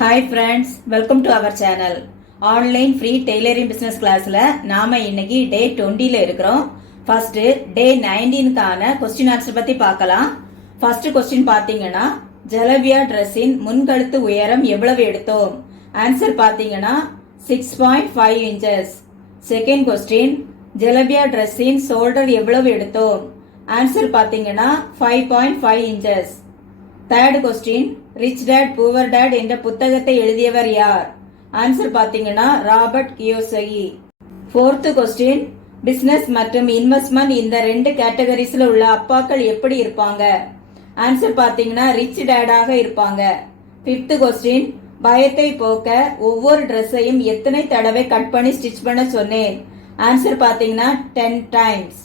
Hi friends, welcome to our channel. Online free tailoring business classல நாம இன்னைக்கு day 20ல இருக்கிறோம். First day 19க்கான question answer பத்தி பார்க்கலாம். First question பாத்தீங்கன்னா ஜலபியா டிரெஸ்ஸின் முன்கழுத்து உயரம் எவ்வளவு எடுத்தோம்? Answer பாத்தீங்கன்னா 6.5 inches. Second question ஜலபியா டிரெஸ்ஸின் ஷோல்டர் எவ்வளவு எடுத்தோம்? Answer பாத்தீங்கன்னா 5.5 inches. Third question rich dad poor dad என்ற புத்தகத்தை எழுதியவர் யார்? ஆன்சர் பாத்தீங்கன்னா Robert Kiyosaki. Fourth question business மற்றும் இன்வெஸ்ட்மெண்ட் இந்த ரெண்டு கேட்டகரிஸ்ல உள்ள அப்பாக்கள் எப்படி இருப்பாங்க? ஆன்சர் பாத்தீங்கன்னா ரிச் டேடாக இருப்பாங்க. ஃபிஃப்த் கொஸ்டின் பயத்தை போக்க ஒவ்வொரு ட்ரெஸ்ஸையும் எத்தனை தடவை கட் பண்ணி ஸ்டிச் பண்ண சொன்னேன்? ஆன்சர் பாத்தீங்கன்னா 10 times.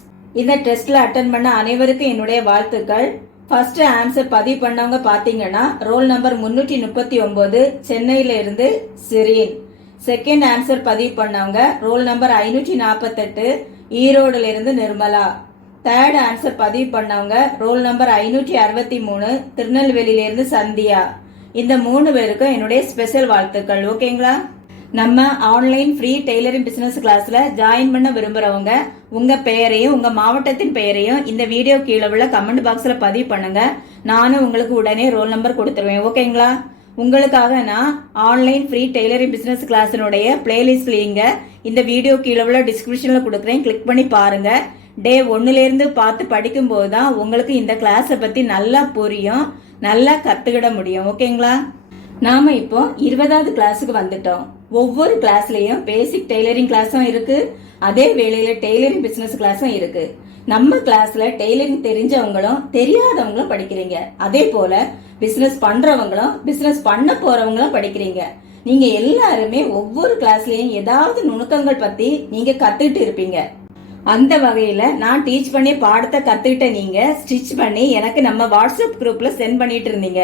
இந்த டெஸ்ட்ல அட்டன் பண்ண அனைவருக்கும் என்னுடைய வாழ்த்துக்கள். ஃபர்ஸ்ட் ஆன்சர் பதிவு பண்ணவங்க பாத்தீங்கன்னா ரோல் நம்பர் 339 சென்னையில இருந்து சிரீன். செகண்ட் ஆன்சர் பதிவு பண்ணவங்க ரோல் நம்பர் 548 ஈரோடுல இருந்து நிர்மலா. தேர்ட் ஆன்சர் பதிவு பண்ணவங்க ரோல் நம்பர் 563 திருநெல்வேலியில இருந்து சந்தியா. இந்த 3 பேருக்கும் என்னுடைய ஸ்பெஷல் வாழ்த்துக்கள். ஓகேங்களா? நம்ம ஆன்லைன் ஃப்ரீ டெய்லரிங் பிசினஸ் கிளாஸ்ல ஜாயின் பண்ண விரும்புறவங்க உங்க பெயரையும் உங்க மாவட்டத்தின் பெயரையும் இந்த வீடியோ கீழே உள்ள கமெண்ட் பாக்ஸ்ல பதிவு பண்ணுங்க. நானும் உங்களுக்கு உடனே ரோல் நம்பர் கொடுத்துருவேன். ஓகேங்களா? உங்களுக்காக நான் ஆன்லைன் ஃப்ரீ டெய்லரிங் பிசினஸ் கிளாஸினுடைய பிளேலிஸ்ட் லிங்க இந்த வீடியோ கீழே உள்ள டிஸ்கிரிப்ஷன்ல கொடுக்குறேன். கிளிக் பண்ணி பாருங்க. டே 1ல இருந்து பார்த்து படிக்கும் போதுதான் உங்களுக்கு இந்த கிளாஸை பத்தி நல்லா புரியும், நல்லா கத்துக்கிட முடியும். ஓகேங்களா? நாம இப்போ 20வது கிளாஸுக்கு வந்துட்டோம். ஒவ்வொரு கிளாஸ்லயும் பேசிக் டெய்லரிங் கிளாஸும் இருக்கு, அதே வேளையில டெய்லரிங் பிசினஸ் கிளாஸும் இருக்கு. நம்ம கிளாஸ்ல டெய்லரிங் தெரிஞ்சவங்களும் தெரியாதவங்களும் படிக்கிறீங்க. அதே போல பிசினஸ் பண்றவங்களும் பிசினஸ் பண்ண போறவங்களும் படிக்கிறீங்க. நீங்க எல்லாருமே ஒவ்வொரு கிளாஸ்லயும் ஏதாவது நுணுக்கங்கள் பத்தி நீங்க கத்துக்கிட்டு இருப்பீங்க. அந்த வகையில நான் டீச் பண்ணி பாடத்தை கத்துக்கிட்ட நீங்க ஸ்டிச் பண்ணி எனக்கு நம்ம வாட்ஸ்அப் குரூப்ல சென்ட் பண்ணிட்டு இருந்தீங்க.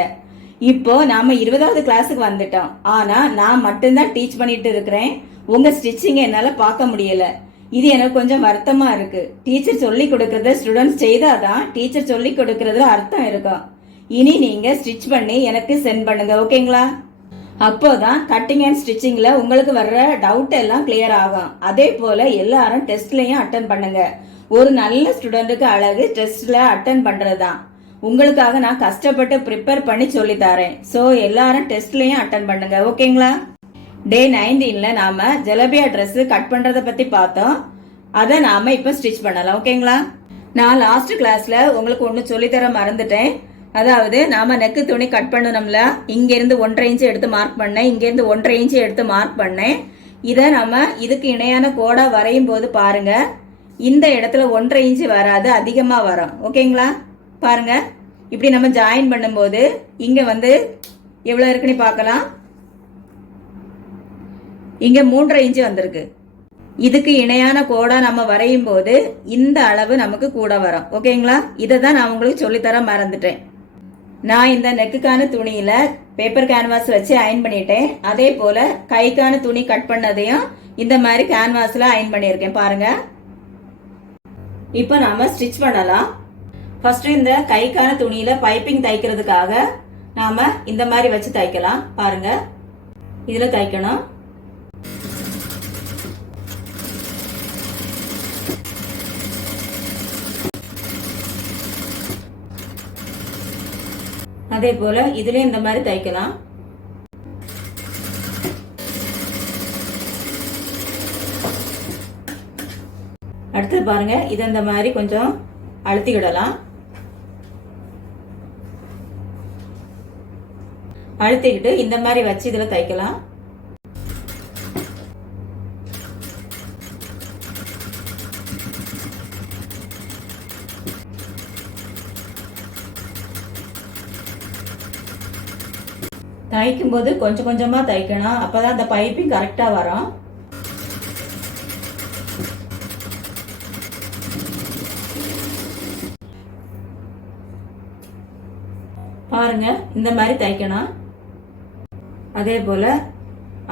இப்போ நாம 20வது கிளாஸுக்கு வந்துட்டோம். ஆனா நான் மட்டும்தான் டீச் பண்ணிட்டு இருக்கிறேன். உங்க ஸ்டிச்சிங்க என்னால பார்க்க முடியல. இது எனக்கு கொஞ்சம் வருத்தமா இருக்கு. டீச்சர் சொல்லி கொடுக்கறத ஸ்டூடெண்ட்ஸ் செய்தாதான் டீச்சர் சொல்லி கொடுக்கறதுல அர்த்தம் இருக்கும். இனி நீங்க ஸ்டிச் பண்ணி எனக்கு சென்ட் பண்ணுங்க. ஓகேங்களா? அப்போதான் கட்டிங் அண்ட் ஸ்டிச்சிங்ல உங்களுக்கு வர்ற டவுட் எல்லாம் கிளியர் ஆகும். அதே போல எல்லாரும் டெஸ்ட்லயும் அட்டன் பண்ணுங்க. ஒரு நல்ல ஸ்டூடெண்ட்டுக்கு அழகு டெஸ்ட்ல அட்டன் பண்றதுதான். உங்களுக்காக நான் கஷ்டப்பட்டு ப்ரிப்பேர் பண்ணி சொல்லி தரேன். சோ எல்லாரும் டெஸ்ட்லயும் அட்டன் பண்ணுங்க. ஓகேங்களா? டே 19ல நாம ஜலபியா ட்ரெஸ் கட் பண்றத பத்தி பார்த்தோம். அத நாம இப்ப ஸ்டிச் பண்ணலாம். ஓகேங்களா? நான் லாஸ்ட் கிளாஸ்ல உங்களுக்கு ஒண்ணு சொல்லித்தர மறந்துட்டேன். அதாவது நாம நெக்கு துணி கட் பண்ணணும்ல, இங்க இருந்து 1.5 இன்ச் எடுத்து மார்க் பண்ணேன், இங்க இருந்து 1.5 இன்ச் எடுத்து மார்க் பண்ணேன். இத நம்ம இதுக்கு இணையான கோடா வரையும் போது பாருங்க, இந்த இடத்துல 1.5 இன்ச் வராது, அதிகமா வரும். ஓகேங்களா? பாருங்க, இப்படி நம்ம ஜாயின் பண்ணும்போது இங்க வந்து எவ்வளவு இருக்குன்னு பார்க்கலாம். இங்க 3.5 இன்ச் வந்திருக்கு. இதுக்கு இணையான கோடா நம்ம வரையும் போது இந்த அளவு நமக்கு கூட வரும். ஓகேங்களா? இதை தான் நான் உங்களுக்கு சொல்லித்தர மறந்துட்டேன். நான் இந்த நெக்குக்கான துணியில பேப்பர் கேன்வாஸ் வச்சு அயன் பண்ணிட்டேன். அதே போல கைக்கான துணி கட் பண்ணதையும் இந்த மாதிரி கேன்வாஸ்ல அயன் பண்ணியிருக்கேன். பாருங்க, இப்ப நாம ஸ்டிச் பண்ணலாம். ஃபர்ஸ்ட் இந்த கைக்கான துணியில பைப்பிங் தைக்கிறதுக்காக நாம இந்த மாதிரி வச்சு தைக்கலாம். பாருங்க, இதுல தைக்கணும். அதே போல இதுல இந்த மாதிரி தைக்கலாம். அடுத்து பாருங்க, இதை இந்த மாதிரி கொஞ்சம் அழுத்திக்கிடலாம். அழுத்திக்கிட்டு இந்த மாதிரி வச்சு இதுல தைக்கலாம். தைக்கும் போது கொஞ்சம் கொஞ்சமா தைக்கணும். அப்பதான் அந்த பைப்பிங் கரெக்டா வரும். பாருங்க, இந்த மாதிரி தைக்கணும். அதே போல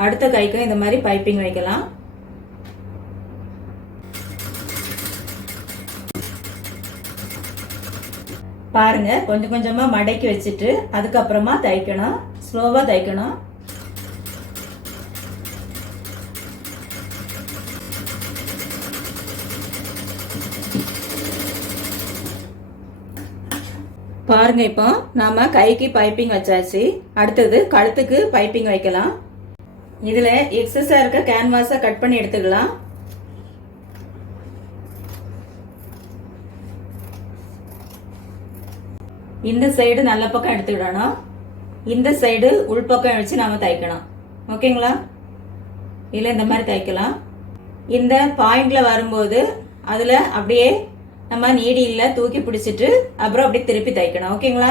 அடுத்த கைக்கும் இந்த மாதிரி பைப்பிங் வைக்கலாம். பாருங்க, கொஞ்சம் கொஞ்சமா மடக்கி வச்சுட்டு அதுக்கப்புறமா தைக்கணும். ஸ்லோவா தைக்கணும். பாருங்க, இப்போ நாம கைக்கு பைப்பிங் வச்சாச்சு. அடுத்தது கழுத்துக்கு பைப்பிங் வைக்கலாம். இதுல எக்ஸஸா இருக்க கேன்வாஸை கட் பண்ணி எடுத்துக்கலாம். இந்த சைடு நல்ல பக்கம் எடுத்துக்கிடணும், இந்த சைடு உள்பக்கம் வச்சு நாம தைக்கணும். ஓகேங்களா? இல்ல இந்த மாதிரி தைக்கலாம். இந்த பாயிண்ட்ல வரும்போது அதுல அப்படியே நம்ம நீடியில தூக்கி பிடிச்சிட்டு அப்புறம் அப்படியே திருப்பி தைக்கணும். ஓகேங்களா?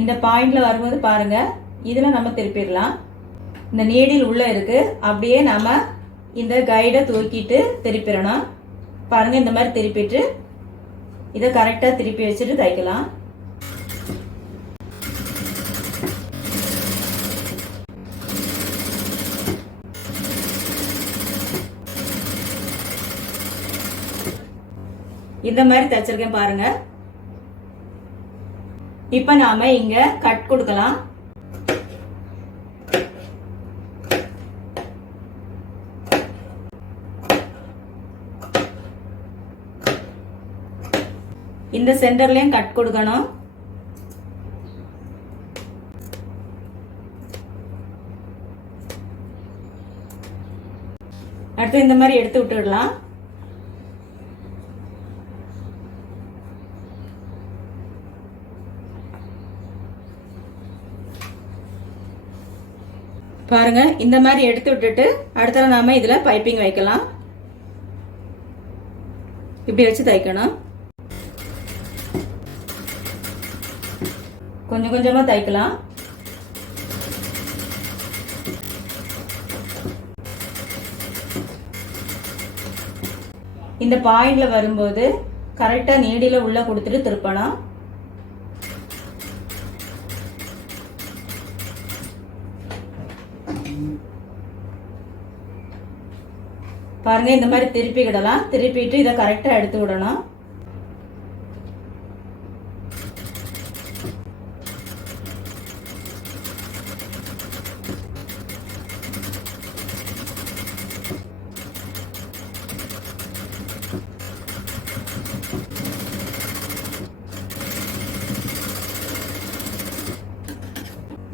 இந்த பாயிண்ட்ல வரும்போது பாருங்க, இதுல நம்ம திருப்பிடலாம். இந்த நீடில் உள்ள இருக்கு, அப்படியே நாம இந்த கைடை தூக்கிட்டு திருப்பிடணும். பாருங்க, இந்த மாதிரி திருப்பிட்டு இதை கரெக்டா திருப்பி வச்சுட்டு தைக்கலாம். இந்த மாதிரி தைச்சிருக்கேன் பாருங்க. இப்ப நாம இங்க கட் கொடுக்கலாம். இந்த சென்டர்லயும் கட் கொடுக்கணும். அடுத்து இந்த மாதிரி எடுத்து விட்டுடலாம். பாருங்க, இந்த மாதிரி எடுத்து விட்டுட்டு அடுத்த நாம இதுல பைப்பிங் வைக்கலாம். இப்படி வச்சு தைக்கணும். கொஞ்சம் கொஞ்சமா தைக்கலாம். இந்த பாயிண்ட்ல வரும்போது கரெக்டா நீடில உள்ள கொடுத்துட்டு திருப்பணும். பாருங்க, இந்த மாதிரி திருப்பிக்கிடலாம். திருப்பிட்டு இதை கரெக்டா எடுத்து விடணும்.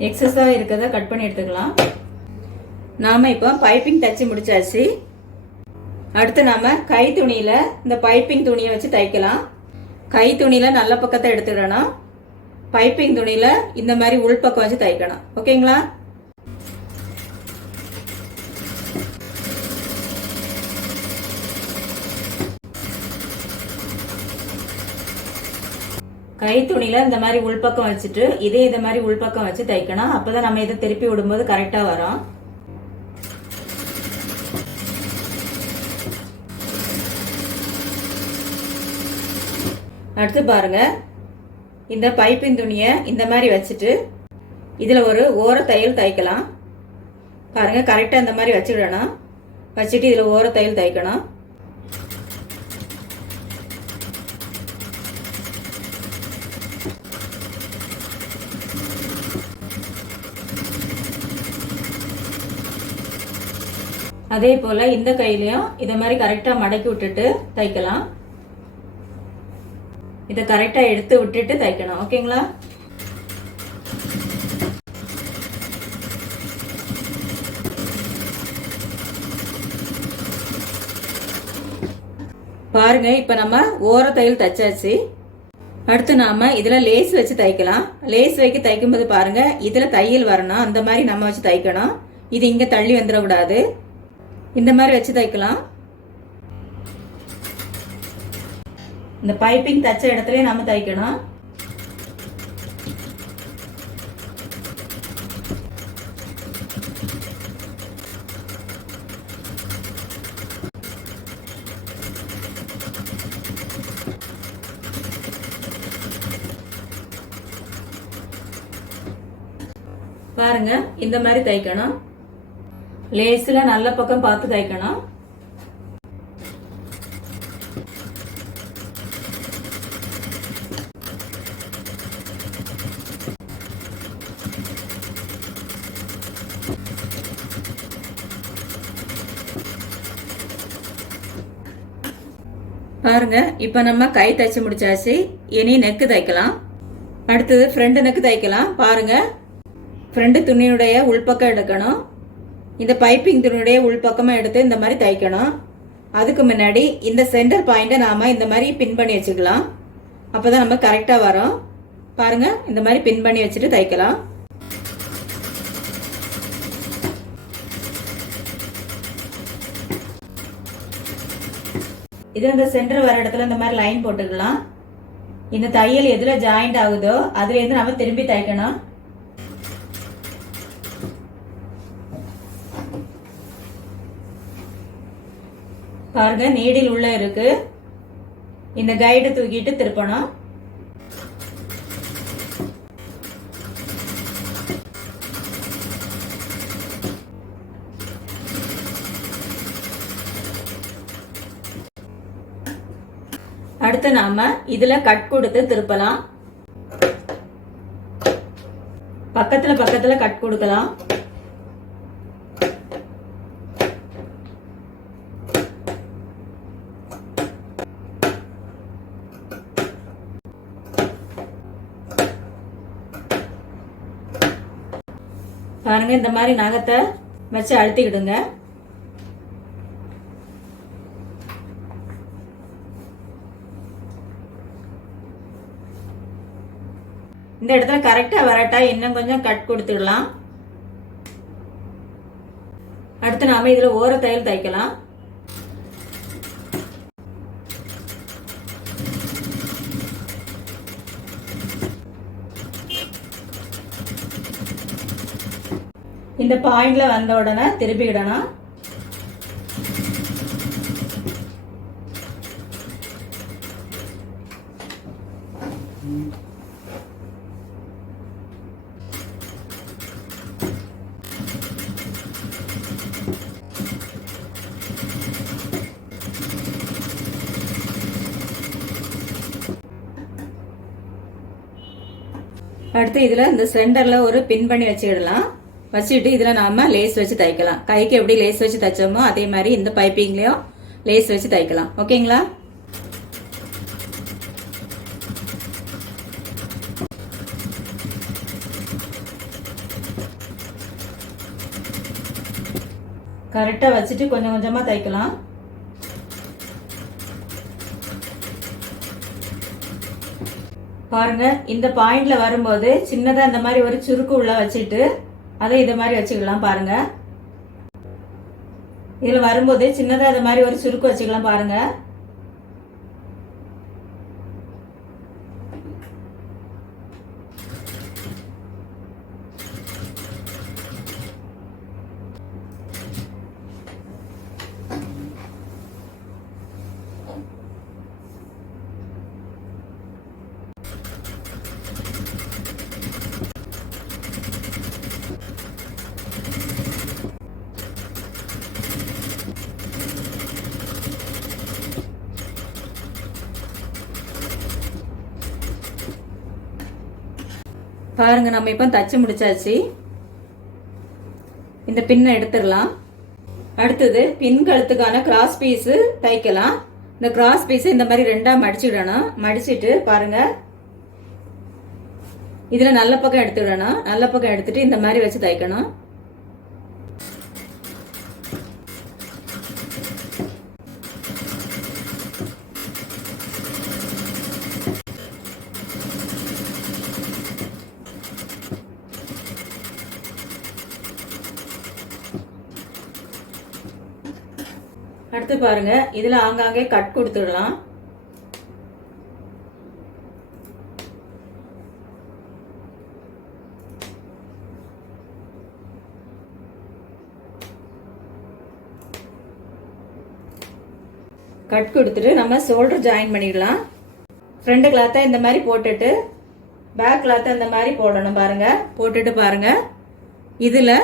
எக்ஸஸா இருக்கிறத கட் பண்ணி எடுத்துக்கலாம். நாம இப்போ பைப்பிங் தச்சு முடிச்சாச்சு. அடுத்து நாம கை துணியில இந்த பைப்பிங் துணியை வச்சு தைக்கலாம். கை துணியில நல்ல பக்கத்தை எடுத்துடணும். பைப்பிங் துணியில இந்த மாதிரி உள்பக்கம் வச்சு தைக்கணும். ஓகேங்களா? கை துணியில இந்த மாதிரி உள்பக்கம் வச்சுட்டு இதே இந்த மாதிரி உள்பக்கம் வச்சு தைக்கணும். அப்பதான் நம்ம இதை திருப்பி விடும்போது கரெக்டா வரும். அடுத்து பாருங்க, இந்த பைப்பிங் துணியை இந்த மாதிரி வச்சுட்டு இதுல ஒரு ஓர தையல் தைக்கலாம். பாருங்க, கரெக்டா இந்த மாதிரி வச்சுடணும். வச்சுட்டு இதுல ஓர தையல் தைக்கணும். அதே போல இந்த கையிலையும் இத மாதிரி கரெக்டா மடக்கி விட்டுட்டு தைக்கலாம். இதை கரெக்டா எடுத்து விட்டுட்டு தைக்கணும். ஓகேங்களா? பாருங்க, இப்ப நம்ம ஓர தையல் தைச்சாச்சு. அடுத்து நாம இதுல லேஸ் வச்சு தைக்கலாம். லேஸ் வைக்க தைக்கும் போது பாருங்க, இதுல தையல் வரணும். அந்த மாதிரி நம்ம வச்சு தைக்கணும். இது இங்க தள்ளி வந்துடக்கூடாது. இந்த மாதிரி வச்சு தைக்கலாம். இந்த பைப்பிங் தச்ச இடத்துல நாம தைக்கணும். பாருங்க, இந்த மாதிரி தைக்கணும். லேஸ்ல நல்ல பக்கம் பார்த்து தைக்கணும். பாருங்க, இப்போ நம்ம கை தைச்சு முடிச்சாச்சு. இனி நெக்கு தைக்கலாம். அடுத்தது ஃப்ரண்ட் நெக்கு தைக்கலாம். பாருங்க, ஃப்ரண்ட் துணியுடைய உள்பக்கம் எடுக்கணும். இந்த பைப்பிங் துணியுடைய உள்பக்கமாக எடுத்து இந்த மாதிரி தைக்கணும். அதுக்கு முன்னாடி இந்த சென்டர் பாயிண்ட்டை நாம இந்த மாதிரி பின் பண்ணி வச்சுக்கலாம். அப்போதான் நம்ம கரெக்டாக வரும். பாருங்க, இந்த மாதிரி பின் பண்ணி வச்சுட்டு தைக்கலாம். இது இந்த சென்டர் வர இடத்துல இந்த மாதிரி லைன் போட்டுக்கலாம். இந்த தையல் எதுல ஜாயிண்ட் ஆகுதோ அதுல இருந்து நம்ம திரும்பி தைக்கணும். பாருங்க, நீடில் உள்ள இருக்கு. இந்த கைடை தூக்கிட்டு திருப்பணும். அடுத்து நாம இதுல கட் கொடுத்து திருப்பலாம். பக்கத்துல பக்கத்துல கட் கொடுக்கலாம். பாருங்க, இந்த மாதிரி நகத்தை வச்சு அழுத்திக்கிடுங்க. இந்த இடத்துல கரெக்டா வரட்டா இன்னும் கொஞ்சம் கட் கொடுத்துடலாம். அடுத்து நாம இதுல ஓர தையல் தைக்கலாம். இந்த பாயிண்ட்ல வந்த உடனே திருப்பிடணும். அடுத்து இதுல இந்த சென்டர்ல ஒரு பின் பண்ணி வச்சுக்கிடலாம். வச்சுட்டு இதுல நாம லேஸ் வச்சு தைக்கலாம். கைக்கு எப்படி லேஸ் வச்சு தைச்சோமோ அதே மாதிரி இந்த பைப்பிங்லயும் லேஸ் வச்சு தைக்கலாம். ஓகேங்களா? கரெக்டா வச்சுட்டு கொஞ்சம் கொஞ்சமா தைக்கலாம். பாருங்க, இந்த பாயிண்ட்ல வரும்போது சின்னதா இந்த மாதிரி ஒரு சுருக்கு உள்ள வச்சுட்டு அதை இத மாதிரி வச்சுக்கலாம். பாருங்க, இதுல வரும்போது சின்னதா இந்த மாதிரி ஒரு சுருக்கு வச்சுக்கலாம். பாருங்க, பாருங்க, நம்ம இப்ப தச்சு முடிச்சாச்சு. இந்த பின்னை எடுத்துடலாம். அடுத்தது பின் கழுத்துக்கான கிராஸ் பீஸ் தைக்கலாம். இந்த கிராஸ் பீஸ் இந்த மாதிரி ரெண்டா மடிச்சுடணும். மடிச்சிட்டு பாருங்க, இதுல நல்ல பக்கம் எடுத்துடணும். நல்ல பக்கம் எடுத்துட்டு இந்த மாதிரி வச்சு தைக்கணும். அடுத்து பாருங்க, இதுல ஆங்காங்கே கட் கொடுத்துடலாம். கட் கொடுத்துட்டு நம்ம ஷோல்டர் ஜாயின் பண்ணிடலாம். ஃப்ரண்ட் கிளாத்தை இந்த மாதிரி போட்டுட்டு பேக் கிளாத்தை இந்த மாதிரி போடணும். பாருங்க, போட்டுட்டு பாருங்க, இதுல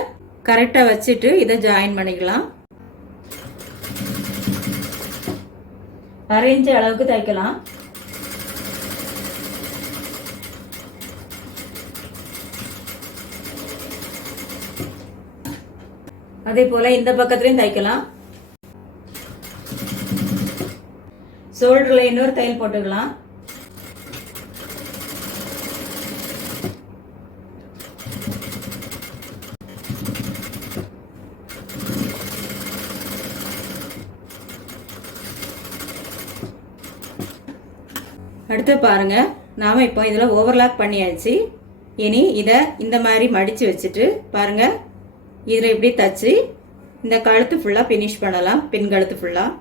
கரெக்டா வச்சுட்டு இதை ஜாயின் பண்ணிக்கலாம். 1/2 இன்ச் அளவுக்கு தைக்கலாம். அதே போல இந்த பக்கத்துலயும் தைக்கலாம். ஷோல்டர்ல இன்னொரு தையல் போட்டுக்கலாம். அடுத்து பாருங்க, நாம இப்போ இதில் ஓவர்லாக் பண்ணியாச்சு. இனி இதை இந்த மாதிரி மடித்து வச்சுட்டு பாருங்க, இதில் இப்படி தச்சு இந்த கழுத்து ஃபுல்லாக ஃபினிஷ் பண்ணலாம். பின் கழுத்து ஃபுல்லாக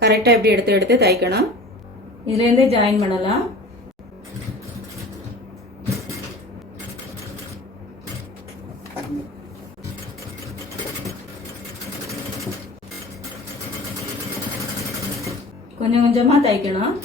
கரெக்டாக இப்படி எடுத்து எடுத்து தைக்கணும். இதுலேருந்து ஜாயின் பண்ணலாம். கொஞ்சம் கொஞ்சமாக தைக்கணும்.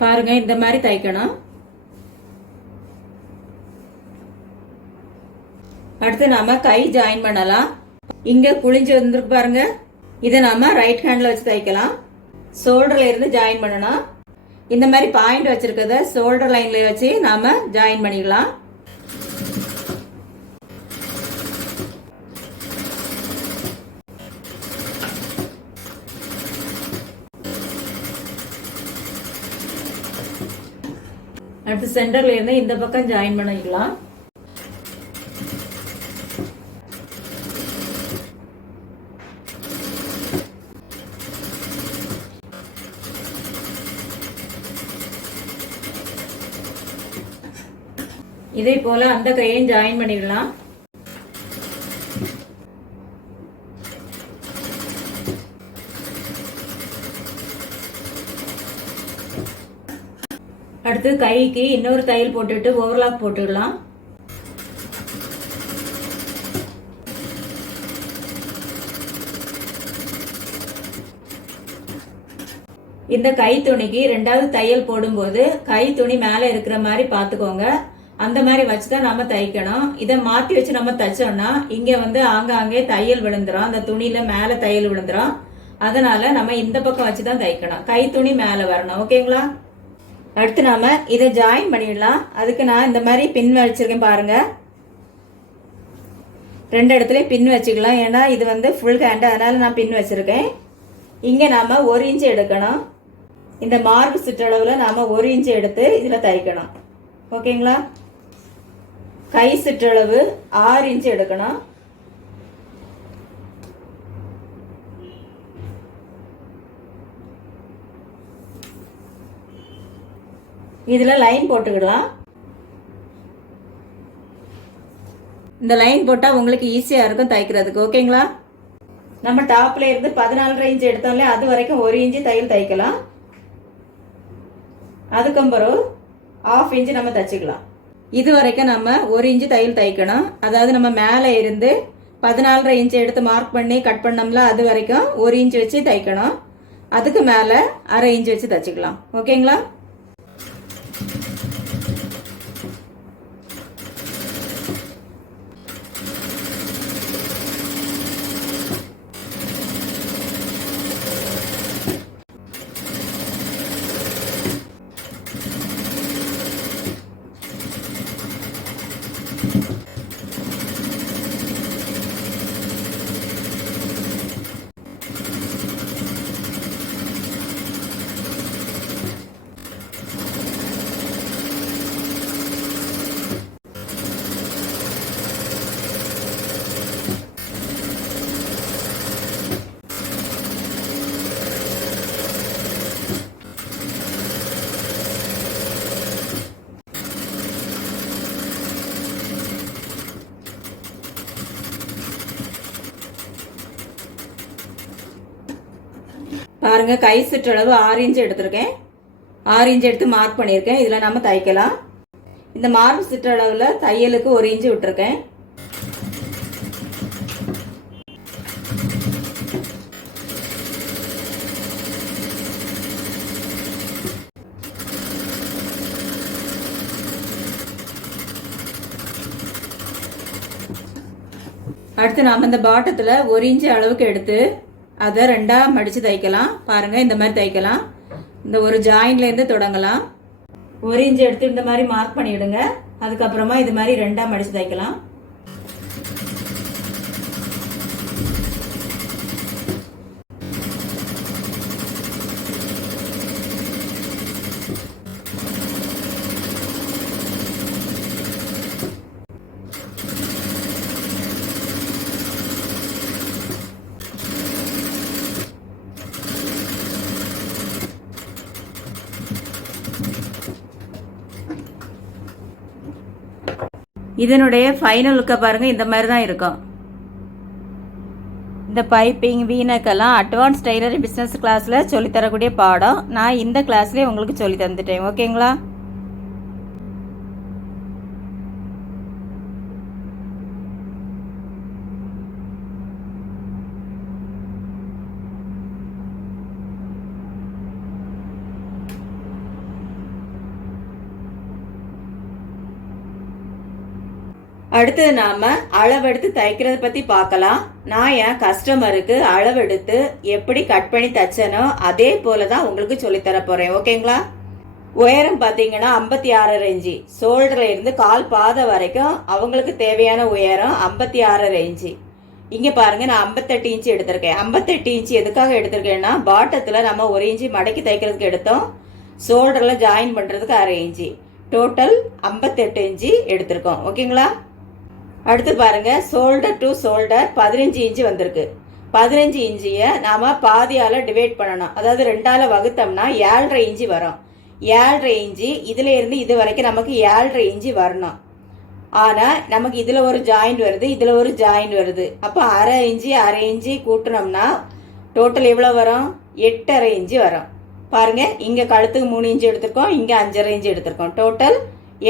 பாருங்க, இந்த மாதிரி தைக்கணும். அடுத்து நாம கை ஜாயின் பண்ணலாம். இங்க குளிஞ்சு வந்திருக்கு பாருங்க, இதை நாம ரைட் ஹேண்ட்ல வச்சு தைக்கலாம். ஷோல்டர்ல இருந்து ஜாயின் பண்ணணும். இந்த மாதிரி பாயிண்ட் வச்சிருக்கத ஷோல்டர் லைன்ல வச்சு நாம ஜாயின் பண்ணிக்கலாம். அடுத்து சென்டர்ல இருந்து இந்த பக்கம் ஜாயின் பண்ணிக்கலாம். இதே போல அந்த கையையும் ஜாயின் பண்ணிடலாம். அடுத்து கைக்கு இன்னொரு தையல் போட்டுட்டு ஓவர்லாக் போட்டுடலாம். இந்த கை துணிக்கு ரெண்டாவது தையல் போடும்போது கை துணி மேல இருக்கிற மாதிரி பாத்துக்கோங்க. அந்த மாதிரி வச்சுதான் நம்ம தைக்கணும். இதை மாத்தி வச்சு நம்ம தைச்சோம்னா இங்க வந்து ஆங்காங்கே தையல் விழுந்துரும். அந்த துணியில மேல தையல் விழுந்துரும். அதனால நம்ம இந்த பக்கம் வச்சுதான் தைக்கணும். கை துணி மேல வரணும். ஓகேங்களா? அடுத்து நாம இதை ஜாயின் பண்ணிடலாம். அதுக்கு நான் இந்த மாதிரி பின் வச்சிருக்கேன் பாருங்க. ரெண்டு இடத்துலயும் பின் வச்சுக்கலாம். ஏன்னா இது வந்து ஃபுல் ஹேண்ட், அதனால நான் பின் வச்சிருக்கேன். இங்க நாம 1 இன்ச் எடுக்கணும். இந்த மார்பு சுற்றளவுல நாம 1 இன்ச் எடுத்து இதுல தைக்கணும். ஓகேங்களா? கை சுற்றளவு 6 இன்ச் எடுக்கணும். இதுல லைன் போட்டுக்கலாம். இந்த லைன் போட்டா உங்களுக்கு ஈஸியா இருக்கும் தைக்கிறதுக்கு. ஓகேங்களா? நம்ம டாப்ல இருந்து 14 இன்ச் எடுத்தோம்ல, அது வரைக்கும் 1 இன்ச் தையல் தைக்கலாம். அதுக்கப்புறம் 1/2 இன்ச் நம்ம தைச்சுக்கலாம். இது வரைக்கும் நம்ம 1 இன்ச் தையல் தைக்கணும். அதாவது நம்ம மேல இருந்து 14 இன்ச் எடுத்து மார்க் பண்ணி கட் பண்ணோம்ல, அது வரைக்கும் 1 இன்ச் வச்சு தைக்கணும். அதுக்கு மேல 1/2 இன்ச் வச்சு தைச்சுக்கலாம். ஓகேங்களா? பாருங்க, கை சுற்றளவு 6 இன்ச் எடுத்திருக்கேன். 6 இன்ச் எடுத்து மார்க் பண்ணியிருக்கேன். இதுல நம்ம தைக்கலாம். இந்த மார்பு சுற்றளவுல தையலுக்கு 1 இன்ச் விட்டுருக்கேன். அடுத்து நாம் இந்த பாட்டத்தில் 1 இன்ச்சு அளவுக்கு எடுத்து அதை 2ஆ மடித்து தைக்கலாம். பாருங்கள், இந்த மாதிரி தைக்கலாம். இந்த ஒரு ஜாயின்லேருந்து தொடங்கலாம். 1 இன்ச்சு எடுத்து இந்த மாதிரி மார்க் பண்ணிவிடுங்க. அதுக்கப்புறமா இது மாதிரி 2ஆ மடித்து தைக்கலாம். இதனுடைய ஃபைனல் லுக்கை பாருங்கள், இந்த மாதிரி தான் இருக்கும். இந்த பைப்பிங் வீனக்கெல்லாம் அட்வான்ஸ் டெய்லரிங் பிஸ்னஸ் கிளாஸில் சொல்லித்தரக்கூடிய பாடம் நான் இந்த கிளாஸ்லேயே உங்களுக்கு சொல்லி தந்துட்டேன். ஓகேங்களா? அடுத்தது நாம அளவெடுத்து தைக்கிறத பத்தி பார்க்கலாம். நான் என் கஸ்டமருக்கு அளவெடுத்து எப்படி கட் பண்ணி தைச்சனோ அதே போலதான் உங்களுக்கு சொல்லித்தர போறேன். ஓகேங்களா? உயரம் பாத்தீங்கன்னா 56 இன்ச்சு, ஷோல்டர்ல இருந்து கால் பாதை வரைக்கும் அவங்களுக்கு தேவையான உயரம் 56 இன்ச்சு. இங்க பாருங்க, நான் 58 இன்ச்சு எடுத்திருக்கேன். 58 இன்ச்சு எதுக்காக எடுத்திருக்கேன்னா, பாட்டத்துல நம்ம 1 இன்ச்சு மடக்கி தைக்கிறதுக்கு எடுத்தோம், ஷோல்டர்ல ஜாயின் பண்றதுக்கு 1/2 இன்ச்சு, டோட்டல் 58 இன்ச்சு எடுத்திருக்கோம். ஓகேங்களா? அடுத்து பாருங்க, ஷோல்டர் டு ஷோல்டர் 15 இன்ச்சு வந்திருக்கு. 15 இன்ச்சியை நாம பாதியால டிவைட் பண்ணணும். அதாவது 2ஆல வகுத்தோம்னா 7.5 இன்ச்சு வரும். 7.5 இன்ச்சு இதுல இருந்து இது வரைக்கும் நமக்கு 7.5 இன்ச்சு வரணும். ஆனா நமக்கு இதுல ஒரு ஜாயிண்ட் வருது, இதுல ஒரு ஜாயிண்ட் வருது. அப்ப 1/2 இன்ச்சு கூட்டணும்னா டோட்டல் எவ்வளவு வரும்? 8.5 இன்ச்சு வரும். பாருங்க, இங்க கழுத்துக்கு 3 இன்ச்சு எடுத்திருக்கோம், இங்க 5.5 இன்ச்சு எடுத்திருக்கோம், டோட்டல்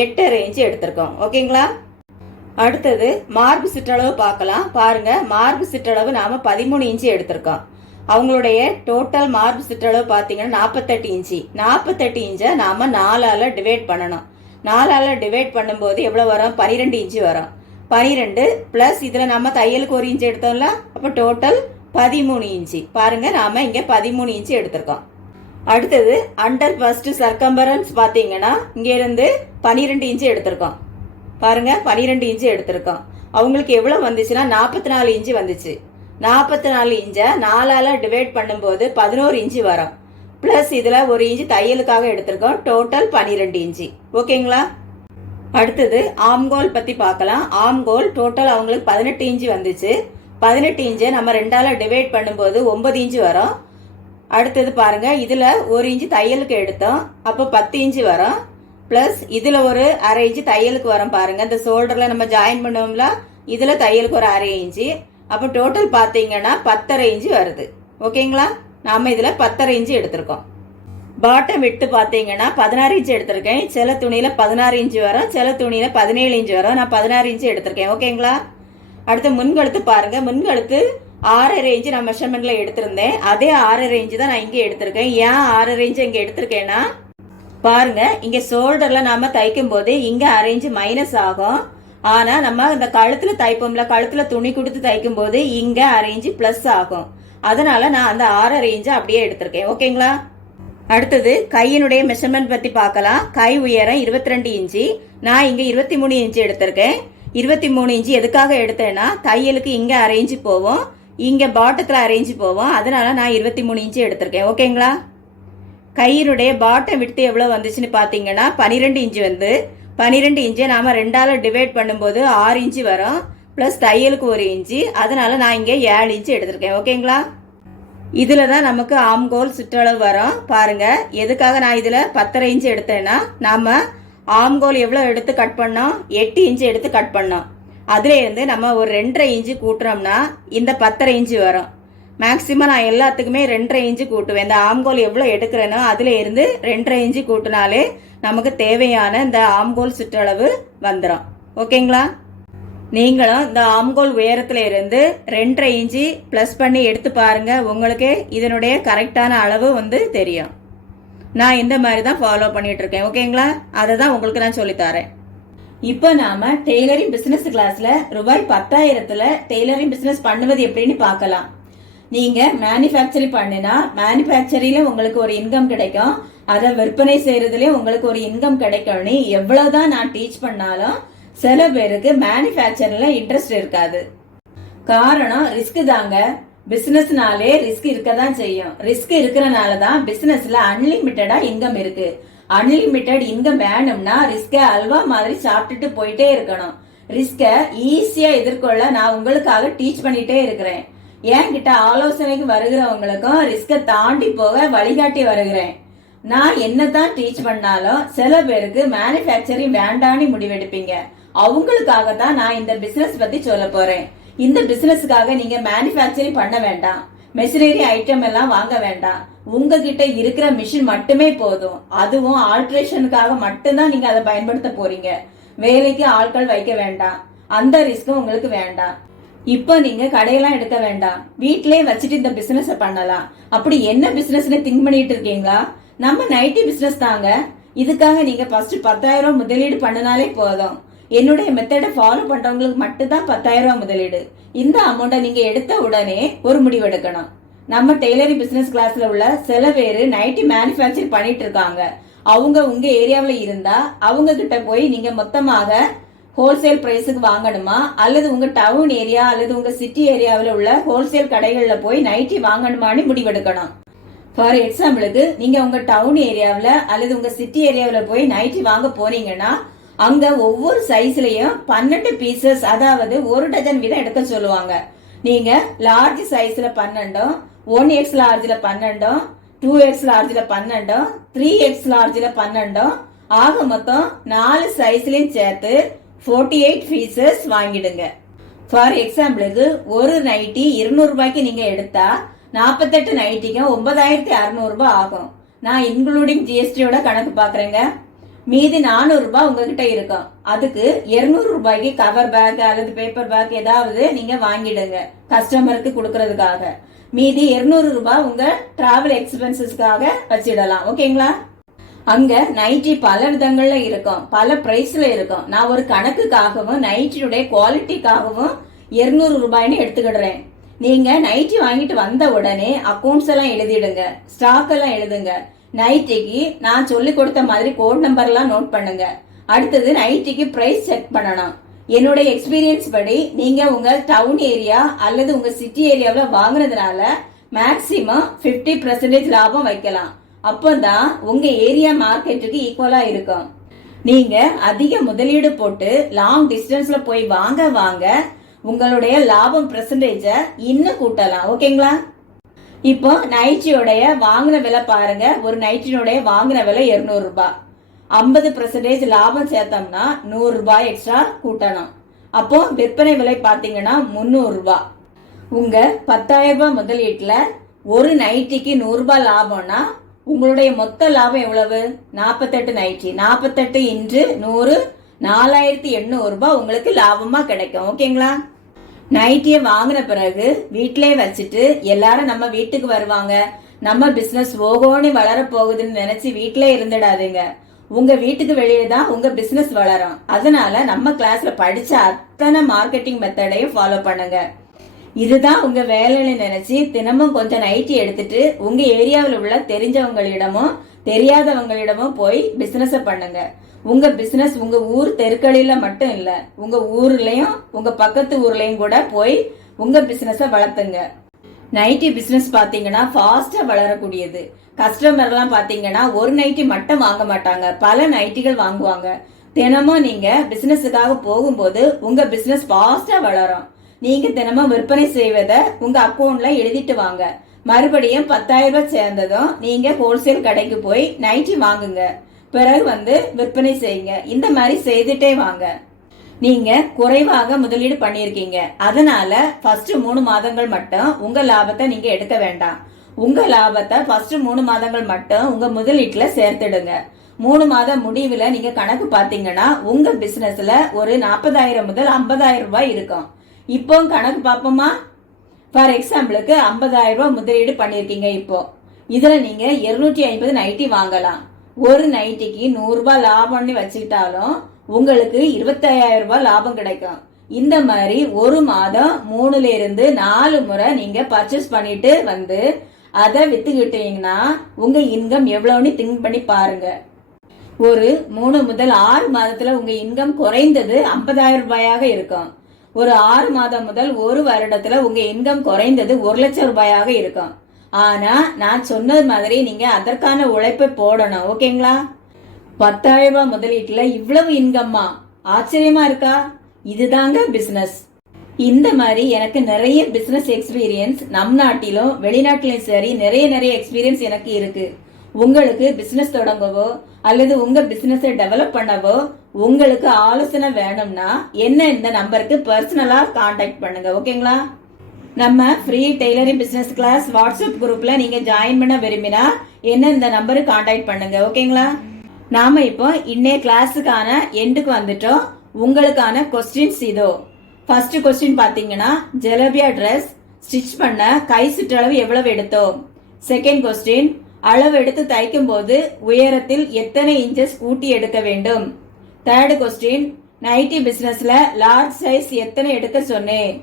8.5 இன்ச்சு எடுத்திருக்கோம். ஓகேங்களா? அடுத்தது மார்பு சிற்றளவு பார்க்கலாம். பாருங்க, மார்பு சிற்றளவு நாம 13 இன்ச்சு எடுத்திருக்கோம். அவங்களுடைய டோட்டல் மார்பு சிற்றளவு பார்த்தீங்கன்னா 48 இன்ச்சு. 48 இன்ச்சை நாம 4ஆல டிவைட் பண்ணணும். 4ஆல டிவைட் பண்ணும்போது எவ்வளவு வரும்? 12 இன்ச்சு வரும். 12 பிளஸ் இதுல நம்ம தையலுக்கு 1 இன்ச்சு எடுத்தோம்ல, அப்போ டோட்டல் 13 இன்ச்சு. பாருங்க, நாம இங்க 13 இன்ச்சு எடுத்திருக்கோம். அடுத்தது அண்டர் பஸ்ட் சர்க்கம்பரன்ஸ் பார்த்தீங்கன்னா இங்க இருந்து 12 இன்ச்சு எடுத்திருக்கோம். பாருங்க, 12 இன்ச்சு எடுத்திருக்கோம். அவங்களுக்கு எவ்வளவு வந்துச்சுன்னா 44 இன்ச்சு வந்துச்சு. 44 இன்ச்சை 4ஆல டிவைட் பண்ணும்போது 11 இன்ச்சு வரும். பிளஸ் இதுல 1 இன்ச்சு தையலுக்காக எடுத்திருக்கோம், டோட்டல் 12 இன்ச்சு. ஓகேங்களா? அடுத்தது ஆம்கோல் பத்தி பார்க்கலாம். ஆம்கோல் டோட்டல் அவங்களுக்கு 18 இன்ச்சு வந்துச்சு. 18 இன்ச்சை நம்ம 2ஆல டிவைட் பண்ணும்போது 9 இன்ச்சு வரும். அடுத்தது பாருங்க, இதுல 1 இன்ச்சு தையலுக்கு எடுத்தோம், அப்போ 10 இன்ச்சு வரும். பிளஸ் இதுல ஒரு 1/2 இன்ச்சு தையலுக்கு வரும். பாருங்க, இந்த ஷோல்டர்ல நம்ம ஜாயின் பண்ணுவோம்ல, இதுல தையலுக்கு ஒரு 1/2 இன்ச்சு, அப்போ டோட்டல் பாத்தீங்கன்னா 10.5 இன்ச்சு வருது. ஓகேங்களா? நாம இதுல 10.5 இன்ச்சு எடுத்திருக்கோம். பாட்டம் விட்டு பாத்தீங்கன்னா 16 இன்ச்சு எடுத்திருக்கேன். சில துணியில 16 இன்ச்சு வரும், சில துணியில 17 இன்ச்சு வரும். நான் 16 இன்ச்சு எடுத்திருக்கேன். ஓகேங்களா? அடுத்து முன்கழுத்து பாருங்க, முன்கழுத்து 6.5 இன்ச்சு நான் மெஷர்மெண்ட்ல எடுத்திருந்தேன். அதே 6.5 இன்ச்சு தான் நான் இங்க எடுத்திருக்கேன். ஏன் 6.5 இன்ச்சு இங்க எடுத்திருக்கேன்னா, பாருங்க, இங்க ஷோல்டர்ல நாம தைக்கும் போது இங்க 1/2 இன்ச்சு மைனஸ் ஆகும். ஆனா நம்ம இந்த கழுத்துல தைப்போம்ல, கழுத்துல துணி கொடுத்து தைக்கும் போது இங்க 1/2 இன்ச்சு பிளஸ் ஆகும். அதனால நான் அந்த 6.5 இன்ச்சு அப்படியே எடுத்திருக்கேன். ஓகேங்களா? அடுத்தது கையினுடைய மெஷர்மெண்ட் பத்தி பார்க்கலாம். கை உயரம் 22 இன்ச்சு, நான் இங்க 23 இன்ச்சு எடுத்திருக்கேன். 23 இன்ச்சு எதுக்காக எடுத்தேன்னா, தையலுக்கு இங்க 1/2 இன்ச்சு போவோம், இங்க பாட்டத்துல 1/2 இன்ச்சு போவோம். அதனால நான் 23 இன்ச்சு எடுத்திருக்கேன். ஓகேங்களா? கையினுடைய பாட்டம் விட்டு எவ்வளவு வந்துச்சுன்னு பாத்தீங்கன்னா 12 இன்ச்சு வந்து 12 இன்ச்சை நாம 2ஆல டிவைட் பண்ணும்போது 6 இன்ச்சு வரும். பிளஸ் தையலுக்கு 1 இன்ச்சு, அதனால நான் இங்க 7 இன்ச்சு எடுத்திருக்கேன். ஓகேங்களா? இதுலதான் நமக்கு ஆம்கோல் சுற்றளவு வரும். பாருங்க, எதுக்காக நான் இதுல 10.5 இன்ச்சு எடுத்தேன்னா, நாம ஆம்கோல் எவ்வளவு எடுத்து கட் பண்ணோம்? 8 இன்ச்சு எடுத்து கட் பண்ணோம். அதுல இருந்து நம்ம ஒரு 2.5 இன்ச்சு கூட்டுறோம்னா இந்த 10.5 இன்ச்சு வரும். மேக்சிமம் நான் எல்லாத்துக்குமே 2.5 இன்ச்சு கூட்டுவேன். இந்த ஆம்கோல் எவ்வளோ எடுக்கிறேனோ அதுல இருந்து 2.5 இன்ச்சு கூட்டினாலே நமக்கு தேவையான இந்த ஆம்கோல் சுற்றளவு வந்துடும். ஓகேங்களா? நீங்களும் இந்த ஆம்கோல் உயரத்துல இருந்து 2.5 இன்ச்சு பிளஸ் பண்ணி எடுத்து பாருங்க, உங்களுக்கு இதனுடைய கரெக்டான அளவு வந்து தெரியும். நான் இந்த மாதிரி தான் ஃபாலோ பண்ணிட்டு இருக்கேன். ஓகேங்களா? அதை தான் உங்களுக்கு நான் சொல்லித்தரேன். இப்போ நாம டெய்லரிங் பிசினஸ் கிளாஸ்ல ரூபாய் 10,000ல டெய்லரிங் பிசினஸ் பண்ணுவது எப்படின்னு பார்க்கலாம். நீங்க மேனுஃபேக்சரிங் பண்ணினா மேனுஃபேக்சரிங்ல உங்களுக்கு ஒரு இன்கம் கிடைக்கும், அதை விற்பனை செய்யறதுலயும் உங்களுக்கு ஒரு இன்கம் கிடைக்கும்னு எவ்வளவுதான் நான் டீச் பண்ணாலும் சில பேருக்கு மேனுஃபேக்சரிங்ல இன்ட்ரெஸ்ட் இருக்காது. காரணம் ரிஸ்க் தாங்க. பிசினஸ்னாலே ரிஸ்க் இருக்கதான் செய்யும். ரிஸ்க் இருக்கிறனால தான் பிசினஸ்ல அன்லிமிட்டடா இன்கம் இருக்கு. அன்லிமிட்டட் இன்கம் வேணும்னா ரிஸ்க அல்வா மாதிரி சாப்பிட்டுட்டு போயிட்டே இருக்கணும். ரிஸ்க ஈஸியா எதிர்கொள்ள நான் உங்களுக்காக டீச் பண்ணிட்டே இருக்கிறேன். என்கிட்ட ஆலோசனைக்கு வருகிறவங்களுக்கும் ரிஸ்க தாண்டி போக வழிகாட்டி வருகிறேன். நான் என்னதான் டீச் பண்ணாலும் சில பேருக்கு மேனுஃபேக்சரிங் வேண்டான்னு முடிவெடுப்பீங்க. அவங்களுக்காக தான் நான் இந்த பிசினஸ் பத்தி சொல்ல போறேன். இந்த பிசினஸ்க்காக நீங்க மேனுஃபேக்சரிங் பண்ண வேண்டாம், மெஷினரி ஐட்டம் எல்லாம் வாங்க வேண்டாம். உங்ககிட்ட இருக்கிற மிஷின் மட்டுமே போதும். அதுவும் ஆல்ட்ரேஷனுக்காக மட்டும்தான் நீங்க அதை பயன்படுத்த போறீங்க. வேலைக்கு ஆட்கள் வைக்க வேண்டாம், அந்த ரிஸ்க்கும் உங்களுக்கு வேண்டாம். இப்போ நீங்க கடையெல்லாம் எடுக்க வேண்டாம், வீட்டிலே வச்சுட்டு இந்த பிசினஸ் பண்ணலாம். அப்படி என்ன பிசினஸ்னு திங்க் பண்ணிட்டு இருக்கீங்களா? நம்ம நைட்டி பிசினஸ் தாங்க. இதுக்காக நீங்க ஃபர்ஸ்ட் 10,000 முதலீடு பண்ணினாலே போதும். என்னுடைய மெத்தடை ஃபாலோ பண்றவங்களுக்கு மட்டும்தான் 10,000 முதலீடு. இந்த அமௌண்ட்டை நீங்க எடுத்த உடனே ஒரு முடிவு எடுக்கணும். நம்ம டெய்லரிங் பிசினஸ் கிளாஸ்ல உள்ள சில பேரு நைட்டி மேனுஃபேக்சர் பண்ணிட்டு இருக்காங்க. அவங்க உங்க ஏரியாவில இருந்தா அவங்க கிட்ட போய் நீங்க மொத்தமாக ஹோல்சேல் பிரைஸுக்கு வாங்கணுமா, அல்லது உங்க டவுன் ஏரியா அல்லது உங்க சிட்டி ஏரியாவில் உள்ள ஹோல்சேல் கடைகள்ல போய் நைட்டி வாங்கணுமான்னு முடிவெடுக்கணும். ஃபார் எக்ஸாம்பிளுக்கு நீங்க உங்க டவுன் ஏரியாவில் அல்லது உங்க சிட்டி ஏரியாவில் போய் நைட்டி வாங்க போறீங்கன்னா அங்க ஒவ்வொரு சைஸ்லயும் 12 பீசஸ், அதாவது ஒரு டஜன் வீதம் எடுக்க சொல்லுவாங்க. நீங்க லார்ஜ் சைஸ்ல 12, 1x லார்ஜ்ல 12, 2x லார்ஜ்ல 12, 3x லார்ஜ்ல 12, ஆக மொத்தம் 4 சைஸ்லயும் சேர்த்து 48 பீசஸ் வாங்கிடுங்க. ஃபார் எக்ஸாம்பிளுக்கு ஒரு நைட்டி 200 ரூபாய்க்கு நீங்க எடுத்தா 48 நைட்டிக்கு 9,600 ரூபாய் ஆகும். நான் இன்க்ளூடிங் ஜிஎஸ்டியோட கணக்கு பாக்குறேங்க. மீதி 400 ரூபாய் உங்ககிட்ட இருக்கும். அதுக்கு 200 ரூபாய்க்கு கவர் பேக் அல்லது பேப்பர் பேக் ஏதாவது நீங்க வாங்கிடுங்க கஸ்டமருக்கு கொடுக்கறதுக்காக. மீதி 200 ரூபாய் உங்க டிராவல் எக்ஸ்பென்சஸ்க்காக வச்சிடலாம். ஓகேங்களா? அங்க நைட்டி பல விதங்கள்ல இருக்கும், பல பிரைஸ்ல இருக்கும். நான் ஒரு கணக்குக்காகவும் நைட்டியுடைய குவாலிட்டிக்காகவும் 200 ரூபாய்னு எடுத்துக்கிடுறேன். நீங்க நைட்டி வாங்கிட்டு வந்த உடனே அக்கௌண்ட்ஸ் எல்லாம் எழுதிடுங்க, ஸ்டாக் எல்லாம் எழுதுங்க. நைட்டிக்கு நான் சொல்லி கொடுத்த மாதிரி கோட் நம்பர் எல்லாம் நோட் பண்ணுங்க. அடுத்தது நைட்டிக்கு பிரைஸ் செக் பண்ணணும். என்னுடைய எக்ஸ்பீரியன்ஸ் படி நீங்க உங்க டவுன் ஏரியா அல்லது உங்க சிட்டி ஏரியாவில் வாங்குறதுனால மேக்சிமம் 50% லாபம் வைக்கலாம். அப்போதான் உங்க ஏரியா மார்க்கெட்டுக்கு ஈக்குவலா இருக்கும். நீங்க அதிக முதலீடு போட்டு லாங் டிஸ்டன்ஸ்ல போய் வாங்க உங்களுடைய லாபம் பெர்சன்டேஜ இன்னும் கூட்டலாம். ஓகேங்களா? இப்போ நைட்டியோடைய வாங்கின விலை பாருங்க. ஒரு நைட்டினுடைய வாங்கின விலை 200 ரூபாய். 50% லாபம் சேர்த்தோம்னா 100 ரூபாய் எக்ஸ்ட்ரா கூட்டணும். அப்போ விற்பனை விலை பாத்தீங்கன்னா 300 ரூபாய். உங்க 10,000 ரூபாய் முதலீட்டுல ஒரு நைட்டிக்கு 100 ரூபாய் லாபம்னா உங்களுடைய மொத்த லாபம் எவ்வளவு? 48 நைட்டி. 48 இன்று 100, 4,800 ரூபாய் உங்களுக்கு லாபமா கிடைக்கும். ஓகேங்களா? நைட்டிய வாங்கின பிறகு வீட்டிலே வச்சுட்டு எல்லாரும் நம்ம வீட்டுக்கு வருவாங்க, நம்ம பிசினஸ் ஓகோன்னு வளர போகுதுன்னு நினைச்சு வீட்டிலே இருந்துடாதீங்க. உங்க வீட்டுக்கு வெளியே தான் உங்க பிசினஸ் வளரும். அதனால நம்ம கிளாஸ்ல படிச்ச அத்தனை மார்க்கெட்டிங் மெத்தடையும் ஃபாலோ பண்ணுங்க. இதுதான் உங்க வேலைன்னு நினைச்சு தினமும் கொஞ்சம் நைட்டி எடுத்துட்டு உங்க ஏரியாவில் உள்ள தெரிஞ்சவங்களிடமும் தெரியாதவங்களிடமும் போய் பிசினஸ் பண்ணுங்க. உங்க பிசினஸ் உங்க ஊர் தெருக்களில மட்டும் இல்ல, உங்க ஊர்லயும் உங்க பக்கத்து ஊர்லயும் கூட போய் உங்க பிசினஸ வளர்த்துங்க. நைட்டி பிசினஸ் பாத்தீங்கன்னா ஃபாஸ்டா வளரக்கூடியது. கஸ்டமர் எல்லாம் பாத்தீங்கன்னா ஒரு நைட்டி மட்டும் வாங்க மாட்டாங்க, பல நைட்டிகள் வாங்குவாங்க. தினமும் நீங்க பிசினஸுக்காக போகும்போது உங்க பிசினஸ் ஃபாஸ்டா வளரும். நீங்க தினமும் விற்பனை செய்வதை உங்க அக்கௌண்ட்ல எழுதிட்டு வாங்க. மறுபடியும் 10,000 ரூபாய் சேர்ந்ததும் நீங்க ஹோல்சேல் கடைக்கு போய் நைட்டி வாங்குங்க. பிறகு விற்பனை செய்யுங்க. இந்த மாதிரி செய்துட்டே வாங்க. நீங்க குறைவாக முதலீடு பண்ணிருக்கீங்க, அதனால ஃபர்ஸ்ட் 3 மாதங்கள் மட்டும் உங்க லாபத்தை நீங்க எடுக்க வேண்டாம். உங்க லாபத்தை ஃபர்ஸ்ட் 3 மாதங்கள் மட்டும் உங்க முதலீட்டுல சேர்த்துடுங்க. 3 மாத முடிவுல நீங்க கணக்கு பாத்தீங்கன்னா உங்க பிசினஸ்ல ஒரு 40,000 முதல் 50,000 ரூபாய் இருக்கும். இப்போ கணக்கு பாப்போமா? ஃபார் எக்ஸாம்பிளுக்கு 50,000 ரூபாய் முதலீடு பண்ணிருக்கீங்க. இப்போ இதுல நீங்க 250 நைட்டி வாங்கலாம். ஒரு நைட்டிக்கு 100 ரூபாய் லாபம்னு வச்சுக்கிட்டாலும் உங்களுக்கு 25,000 ரூபாய் லாபம் கிடைக்கும். இந்த மாதிரி ஒரு மாதம் 3ல இருந்து 4 முறை நீங்க பர்ச்சேஸ் பண்ணிட்டு வந்து அதை வித்துக்கிட்டீங்கன்னா உங்க இன்கம் எவ்வளவுன்னு திங்க் பண்ணி பாருங்க. ஒரு 3 முதல் 6 மாதத்துல உங்க இன்கம் குறைந்தது 50,000 ரூபாயாக இருக்கும். ஒரு 6 மாதம் முதல் 1 வருடத்துல உங்க இன்கம் குறைந்தது 1 லட்சம் ரூபாயாக இருக்கும். ஆனா நான் சொன்னது மாதிரி நீங்க அதற்கான உழைப்பை போடணும். ஓகேங்களா? 10,000 ரூபாய் முதலீட்டுல இவ்வளவு இன்கம்மா? ஆச்சரியமா இருக்கா? இதுதாங்க பிசினஸ். இந்த மாதிரி எனக்கு நிறைய பிசினஸ் எக்ஸ்பீரியன்ஸ் நம் நாட்டிலும் வெளிநாட்டிலும் சரி நிறைய எக்ஸ்பீரியன்ஸ் எனக்கு இருக்கு. உங்களுக்கு பிசினஸ் தொடங்கவோ அல்லது உங்க பிசினஸ் டெவலப் பண்ணவோ உங்களுக்கு ஆலோசனை வேணும்னா என்ன இந்த நம்பருக்கு பர்சனலா கான்டாக்ட் பண்ணுங்க. ஓகேங்களா? நம்ம free tailoring business class WhatsApp குரூப்ல நீங்க ஜாயின் பண்ண விரும்பினா என்ன இந்த நம்பருக்கு கான்டாக்ட் பண்ணுங்க. ஓகேங்களா? நாம இப்போ இன்னைய கிளாஸுக்கான எண்டுக்கு வந்துட்டோம். உங்களுக்கான கொஸ்டின்ஸ் இதோ. ஃபர்ஸ்ட் கொஸ்டின் பாத்தீங்கன்னா, ஜலபியா ட்ரெஸ் ஸ்டிச் பண்ண கை சுற்றளவு எவ்வளவு எடுத்தோம்? செகண்ட் கொஸ்டின், அளவு எடுத்து தைக்கும் போது உயரத்தில் எத்தனை இன்ச்சஸ் கூட்டி எடுக்க வேண்டும்? தேர்ட் கொஸ்டின், நைட்டி பிசினஸ்ல லார்ஜ் சைஸ் எத்தனை எடுக்க சொன்னேன்?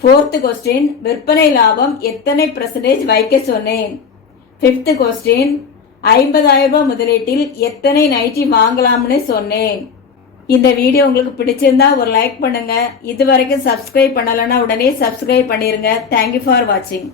ஃபோர்த் கொஸ்டின், விற்பனை லாபம் எத்தனை % வைக்க சொன்னேன்? ஃபிஃப்த் கொஸ்டின், 50,000 ரூபாய் முதலீட்டில் எத்தனை நைட்டி வாங்கலாம்னு சொன்னேன். இந்த வீடியோ உங்களுக்கு பிடிச்சிருந்தா ஒரு லைக் பண்ணுங்க. இது வரைக்கும் சப்ஸ்கிரைப் பண்ணலன்னா உடனே சப்ஸ்கிரைப் பண்ணிருங்க. தேங்க்யூ ஃபார் வாட்சிங்.